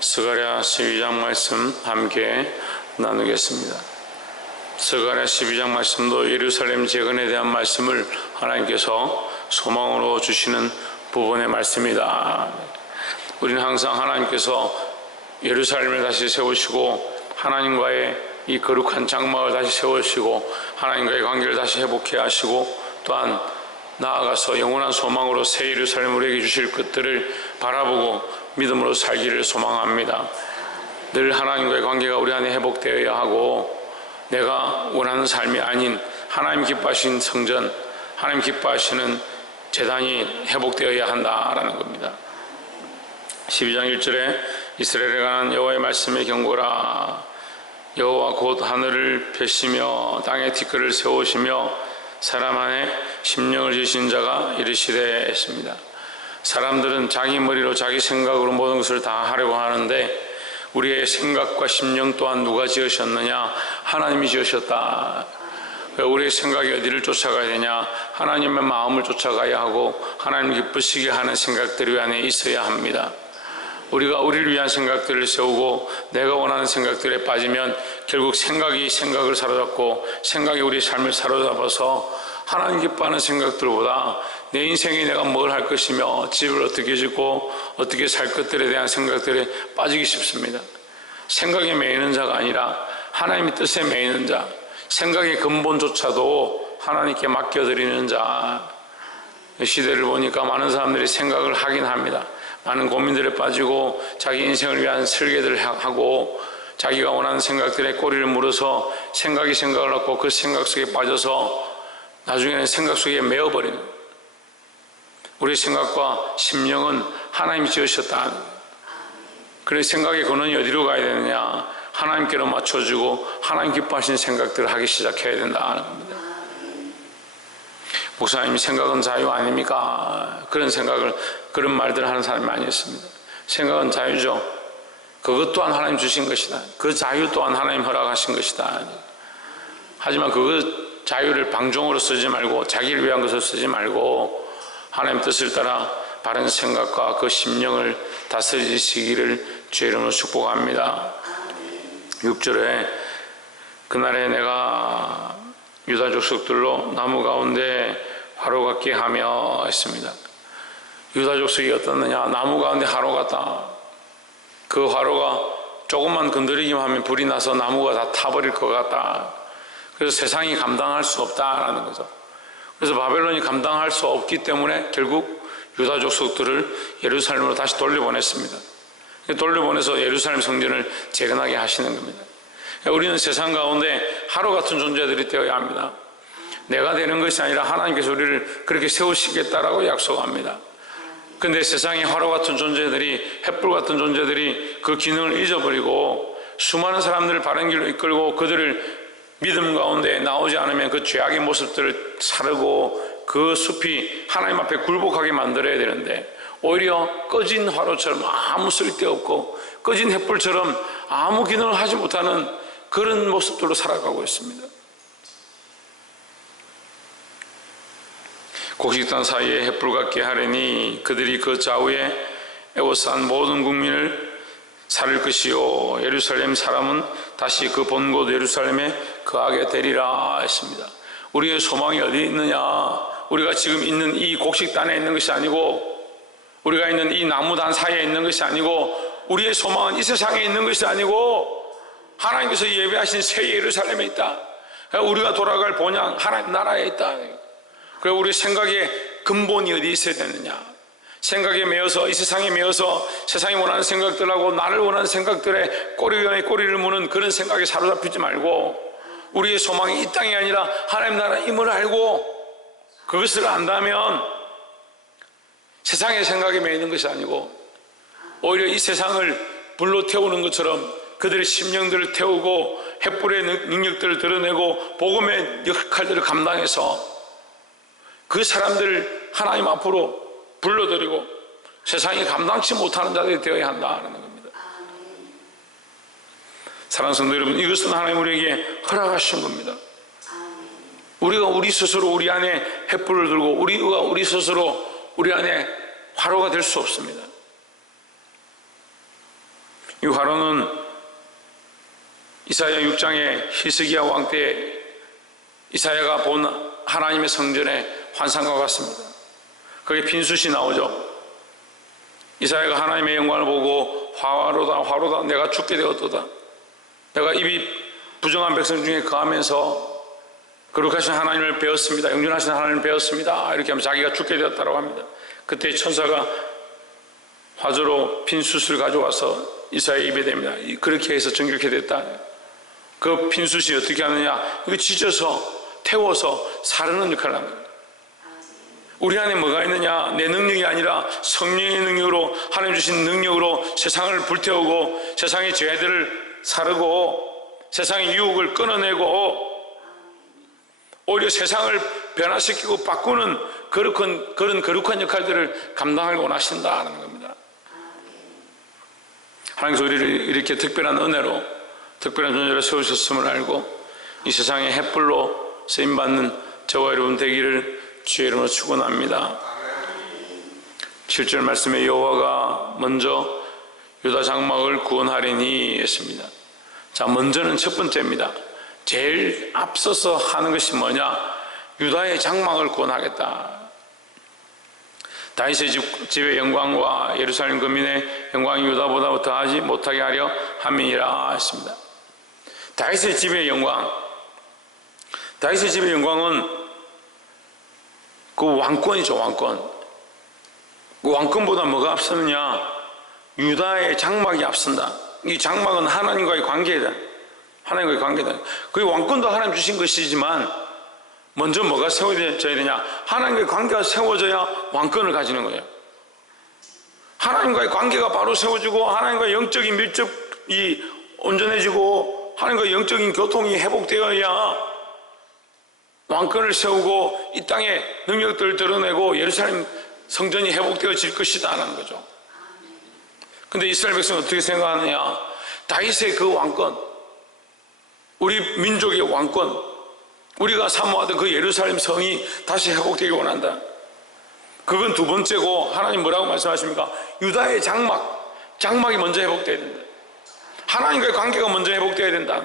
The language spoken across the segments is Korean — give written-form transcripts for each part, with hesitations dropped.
스가랴 12장 말씀 함께 나누겠습니다. 스가랴 12장 말씀도 예루살렘 재건에 대한 말씀을 하나님께서 소망으로 주시는 부분의 말씀이다. 우리는 항상 하나님께서 예루살렘을 다시 세우시고 하나님과의 이 거룩한 장막을 다시 세우시고 하나님과의 관계를 다시 회복해 하시고 또한 나아가서 영원한 소망으로 새 예루살렘을 우리에게 주실 것들을 바라보고 믿음으로 살기를 소망합니다. 늘 하나님과의 관계가 우리 안에 회복되어야 하고 내가 원하는 삶이 아닌 하나님 기뻐하신 성전, 하나님 기뻐하시는 제단이 회복되어야 한다라는 겁니다. 12장 1절에 이스라엘에 관한 여호와의 말씀의 경고라. 여호와 곧 하늘을 펴시며 땅에 티끌을 세우시며 사람 안에 심령을 지으신 자가 이르시되 했습니다. 사람들은 자기 머리로 자기 생각으로 모든 것을 다 하려고 하는데 우리의 생각과 심령 또한 누가 지으셨느냐? 하나님이 지으셨다. 우리의 생각이 어디를 쫓아가야 되냐? 하나님의 마음을 쫓아가야 하고 하나님 기쁘시게 하는 생각들이 우리 안에 있어야 합니다. 우리가 우리를 위한 생각들을 세우고 내가 원하는 생각들에 빠지면 결국 생각이 생각을 사로잡고 생각이 우리 삶을 사로잡아서 하나님 기뻐하는 생각들보다 내 인생에 내가 뭘 할 것이며 집을 어떻게 짓고 어떻게 살 것들에 대한 생각들에 빠지기 쉽습니다. 생각에 매이는 자가 아니라 하나님의 뜻에 매이는 자, 생각의 근본조차도 하나님께 맡겨드리는 자. 시대를 보니까 많은 사람들이 생각을 하긴 합니다. 많은 고민들에 빠지고 자기 인생을 위한 설계들을 하고 자기가 원하는 생각들에 꼬리를 물어서 생각이 생각을 갖고 그 생각 속에 빠져서 나중에는 생각 속에 매어버리는, 우리 생각과 심령은 하나님이 지으셨다. 그래서 생각의 근원이 어디로 가야 되느냐? 하나님께로 맞춰주고 하나님 기뻐하시는 생각들을 하기 시작해야 된다는 겁니다. 목사님이 생각은 자유 아닙니까? 그런 말들을 하는 사람이 많이 있습니다. 생각은 자유죠. 그것 또한 하나님 주신 것이다. 그 자유 또한 하나님 허락하신 것이다. 하지만 그 자유를 방종으로 쓰지 말고 자기를 위한 것을 쓰지 말고 하나님 뜻을 따라 바른 생각과 그 심령을 다스리시기를 주의 이름으로 축복합니다. 6절에 그날에 내가 유다 족속들로 나무 가운데 화로 같게 하며 했습니다. 유다 족속이 어떻느냐? 나무 가운데 화로 같다. 그 화로가 조금만 건드리기만 하면 불이 나서 나무가 다 타버릴 것 같다. 그래서 세상이 감당할 수 없다라는 거죠. 그래서 바벨론이 감당할 수 없기 때문에 결국 유다 족속들을 예루살렘으로 다시 돌려보냈습니다. 돌려보내서 예루살렘 성전을 재건하게 하시는 겁니다. 우리는 세상 가운데 하루 같은 존재들이 되어야 합니다. 내가 되는 것이 아니라 하나님께서 우리를 그렇게 세우시겠다라고 약속합니다. 그런데 세상의 화로 같은 존재들이, 횃불 같은 존재들이 그 기능을 잊어버리고 수많은 사람들을 바른 길로 이끌고 그들을 믿음 가운데 나오지 않으면 그 죄악의 모습들을 사르고 그 숲이 하나님 앞에 굴복하게 만들어야 되는데 오히려 꺼진 화로처럼 아무 쓸데없고 꺼진 횃불처럼 아무 기능을 하지 못하는 그런 모습들로 살아가고 있습니다. 곡식단 사이에 횃불 같게 하려니 그들이 그 좌우에 에워싼 모든 국민을 살릴 것이요 예루살렘 사람은 다시 그 본곳 예루살렘에 거하게 되리라 했습니다. 우리의 소망이 어디 있느냐? 우리가 지금 있는 이 곡식단에 있는 것이 아니고 우리가 있는 이 나무단 사이에 있는 것이 아니고 우리의 소망은 이 세상에 있는 것이 아니고 하나님께서 예배하신 새 예루살렘에 있다. 우리가 돌아갈 본향 하나님 나라에 있다. 그래서 우리 생각의 근본이 어디 있어야 되느냐? 생각에 매여서 이 세상에 매여서 세상이 원하는 생각들하고 나를 원하는 생각들에 꼬리를 무는 그런 생각에 사로잡히지 말고 우리의 소망이 이 땅이 아니라 하나님 나라임을 알고 그것을 안다면 세상의 생각에 매이는 것이 아니고 오히려 이 세상을 불로 태우는 것처럼 그들의 심령들을 태우고 횃불의 능력들을 드러내고 복음의 역할들을 감당해서 그 사람들을 하나님 앞으로 불러들이고 세상이 감당치 못하는 자들이 되어야 한다는 겁니다. 사랑하는 성도 여러분, 이것은 하나님 우리에게 허락하신 겁니다. 우리가 우리 스스로 우리 안에 횃불을 들고 우리가 우리 스스로 우리 안에 화로가 될 수 없습니다. 이 화로는 이사야 6장의 히스기야 왕 때 이사야가 본 하나님의 성전의 환상과 같습니다. 거기에 빈숫이 나오죠. 이사야가 하나님의 영광을 보고 화로다 화로다 내가 죽게 되었도다. 내가 입이 부정한 백성 중에 거하면서 거룩하신 하나님을 배웠습니다. 영존하신 하나님을 배웠습니다. 이렇게 하면 자기가 죽게 되었다고 합니다. 그때 천사가 화조로 빈숫을 가져와서 이사야의 입에 댑니다. 그렇게 해서 정결케 됐다. 그 빈숫이 어떻게 하느냐, 이거 지져서 태워서 사르는 역할을 합니다. 우리 안에 뭐가 있느냐, 내 능력이 아니라 성령의 능력으로, 하나님 주신 능력으로 세상을 불태우고 세상의 죄들을 사르고 세상의 유혹을 끊어내고 오히려 세상을 변화시키고 바꾸는 그런 거룩한 역할들을 감당하기 원하신다는 겁니다. 하나님께서 우리를 이렇게 특별한 은혜로 특별한 존재로 세우셨음을 알고 이 세상의 햇불로 쓰임받는 저와 여러분 되기를 주의 이름으로 축원합니다. 7절 말씀에 여호와가 먼저 유다 장막을 구원하리니 했습니다. 자, 먼저는 첫 번째입니다. 제일 앞서서 하는 것이 뭐냐? 유다의 장막을 구원하겠다. 다윗의 집의 영광과 예루살렘 거민의 영광이 유다보다 더하지 못하게 하려 함이니라 했습니다. 다윗의 집의 영광, 다윗의 집의 영광은 그 왕권이죠. 왕권. 그 왕권보다 뭐가 앞서느냐? 유다의 장막이 앞선다. 이 장막은 하나님과의 관계다. 하나님과의 관계다. 그 왕권도 하나님 주신 것이지만 먼저 뭐가 세워져야 되냐? 하나님과의 관계가 세워져야 왕권을 가지는 거예요. 하나님과의 관계가 바로 세워지고 하나님과의 영적인 밀접이 온전해지고 하나님과의 영적인 교통이 회복되어야 왕권을 세우고 이 땅에 능력들을 드러내고 예루살렘 성전이 회복되어질 것이다 라는 거죠. 근데 이스라엘 백성은 어떻게 생각하느냐? 다윗의 그 왕권, 우리 민족의 왕권, 우리가 사모하던 그 예루살렘 성이 다시 회복되기 원한다. 그건 두 번째고, 하나님 뭐라고 말씀하십니까? 유다의 장막이 먼저 회복되어야 된다. 하나님과의 관계가 먼저 회복되어야 된다.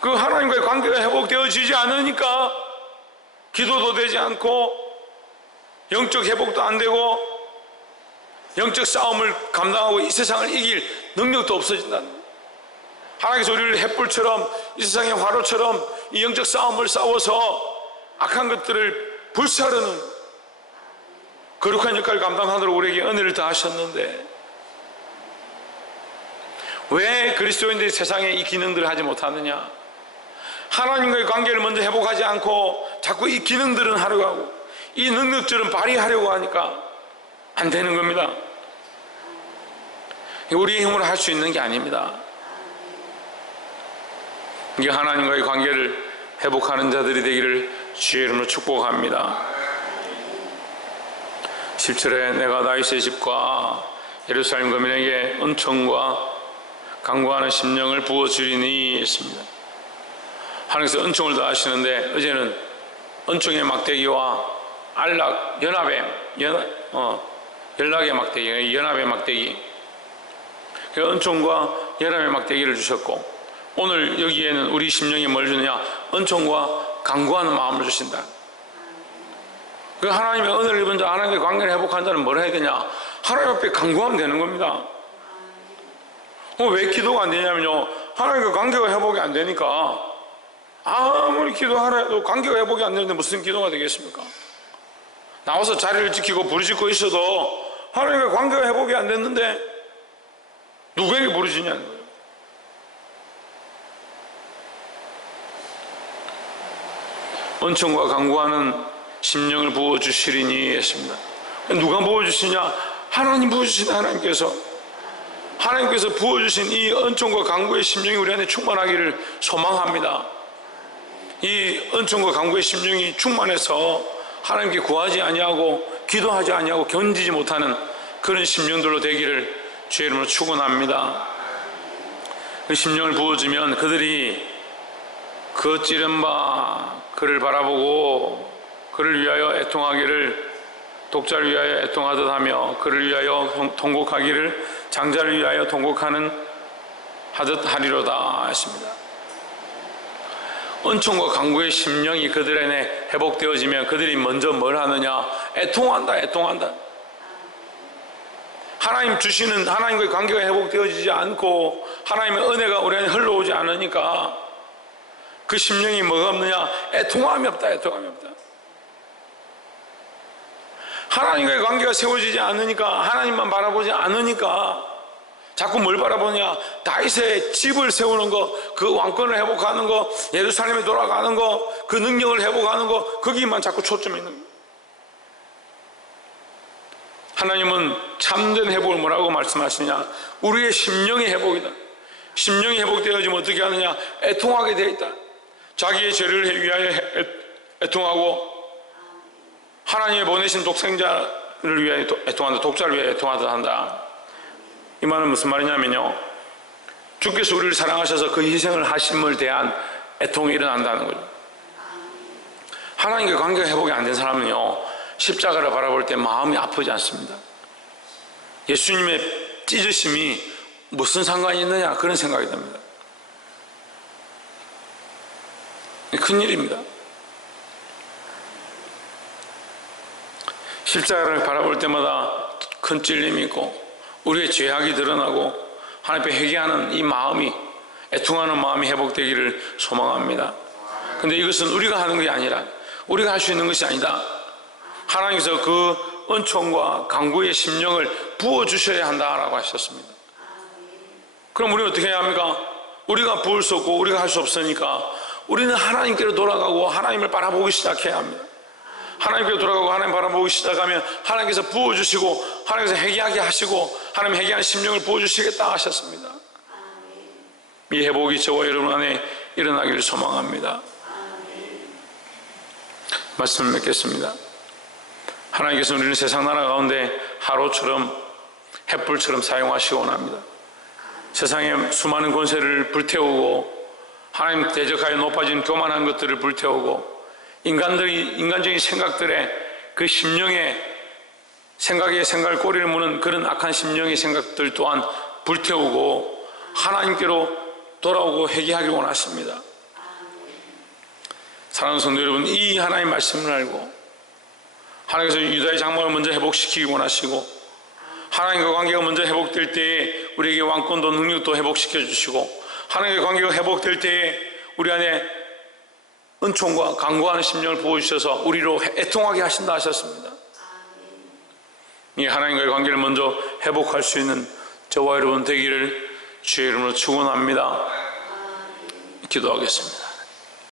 그 하나님과의 관계가 회복되어지지 않으니까 기도도 되지 않고 영적 회복도 안 되고 영적 싸움을 감당하고 이 세상을 이길 능력도 없어진다는 거예요. 하나님께서 우리를 햇불처럼 이 세상의 화로처럼 이 영적 싸움을 싸워서 악한 것들을 불사르는 거룩한 역할을 감당하도록 우리에게 은혜를 다하셨는데 왜 그리스도인들이 세상에 이 기능들을 하지 못하느냐? 하나님과의 관계를 먼저 회복하지 않고 자꾸 이 기능들은 하려고 하고 이 능력들은 발휘하려고 하니까 안 되는 겁니다. 우리의 힘으로 할 수 있는 게 아닙니다. 이게 하나님과의 관계를 회복하는 자들이 되기를 주의 이름으로 축복합니다. 10절에 내가 다윗의 집과 예루살렘 거민에게 은총과 강구하는 심령을 부어주리니 했습니다. 하나님께서 은총을 더하시는데 어제는 은총의 막대기와 연락의 막대기, 연합의 막대기, 그 은총과 연합의 막대기를 주셨고 오늘 여기에는 우리 심령에 뭘 주느냐? 은총과 강구하는 마음을 주신다. 그 하나님의 은혜를 입은 자, 하나님의 관계를 회복한 자는 뭘 해야 되냐? 하나님 앞에 강구하면 되는 겁니다. 왜 기도가 안 되냐면요, 하나님과 관계가 회복이 안 되니까 아무리 기도하라 해도 관계가 회복이 안 되는데 무슨 기도가 되겠습니까? 나와서 자리를 지키고 부르짖고 있어도 하나님과 관계가 회복이 안 됐는데 누구에게 부르짖냐는 거예요. 은총과 강구하는 심령을 부어주시리니 했습니다. 누가 부어주시냐? 하나님 부어주신 하나님께서 부어주신 이 은총과 강구의 심령이 우리 안에 충만하기를 소망합니다. 이 은총과 강구의 심령이 충만해서 하나님께 구하지 아니하고 기도하지 아니하고 견디지 못하는 그런 심령들로 되기를 주의 이름으로 축원합니다. 그 심령을 부어주면 그들이 그 찌른 바 그를 바라보고 그를 위하여 애통하기를 독자를 위하여 애통하듯 하며 그를 위하여 통곡하기를 장자를 위하여 통곡하는 하듯 하리로다 했습니다. 은총과 간구의 심령이 그들 안에 회복되어지면 그들이 먼저 뭘 하느냐? 애통한다. 하나님 주시는 하나님과의 관계가 회복되어지지 않고 하나님의 은혜가 우리 안에 흘러오지 않으니까 그 심령이 뭐가 없느냐? 애통함이 없다. 하나님과의 관계가 세워지지 않으니까, 하나님만 바라보지 않으니까 자꾸 뭘 바라보냐? 다윗의 집을 세우는 거, 그 왕권을 회복하는 거, 예루살렘에 돌아가는 거, 그 능력을 회복하는 거, 거기만 자꾸 초점이 있는 거예요. 하나님은 참된 회복을 뭐라고 말씀하시냐? 우리의 심령의 회복이다. 심령이 회복되어지면 어떻게 하느냐? 애통하게 되어 있다. 자기의 죄를 위하여 애통하고 하나님의 보내신 독생자를 위하여 애통한다. 독자를 위하여 애통하다 한다. 이 말은 무슨 말이냐면요, 주께서 우리를 사랑하셔서 그 희생을 하심을 대한 애통이 일어난다는 거죠. 하나님과 관계가 회복이 안 된 사람은요, 십자가를 바라볼 때 마음이 아프지 않습니다. 예수님의 찢으심이 무슨 상관이 있느냐, 그런 생각이 듭니다. 큰일입니다. 십자가를 바라볼 때마다 큰 찔림이 있고 우리의 죄악이 드러나고 하나님 앞에 회개하는 이 마음이, 애통하는 마음이 회복되기를 소망합니다. 그런데 이것은 우리가 하는 것이 아니라, 우리가 할 수 있는 것이 아니다. 하나님께서 그 은총과 간구의 심령을 부어주셔야 한다라고 하셨습니다. 그럼 우리는 어떻게 해야 합니까? 우리가 부을 수 없고 우리가 할 수 없으니까 우리는 하나님께로 돌아가고 하나님을 바라보기 시작해야 합니다. 하나님께로 돌아가고 하나님 바라보기 시작하면 하나님께서 부어주시고 하나님께서 회개하게 하시고 하나님 회개하는 심령을 부어주시겠다 하셨습니다. 이 회복이 저와 여러분 안에 일어나기를 소망합니다. 말씀을 맺겠습니다. 하나님께서 우리는 세상 나라 가운데 하루처럼 햇불처럼 사용하시기 원합니다. 세상의 수많은 권세를 불태우고 하나님 대적하여 높아진 교만한 것들을 불태우고 인간적인 생각들의 그 심령의 생각을 꼬리를 무는 그런 악한 심령의 생각들 또한 불태우고 하나님께로 돌아오고 회개하길 원하십니다. 사랑하는 성도 여러분, 이 하나님의 말씀을 알고 하나님께서 유다의 장막을 먼저 회복시키기 원하시고 하나님과 관계가 먼저 회복될 때에 우리에게 왕권도 능력도 회복시켜 주시고 하나님의 관계가 회복될 때에 우리 안에 은총과 간구하는 심령을 부어주셔서 우리로 애통하게 하신다 하셨습니다. 이 하나님과의 관계를 먼저 회복할 수 있는 저와 여러분 되기를 주의 이름으로 축원합니다. 기도하겠습니다.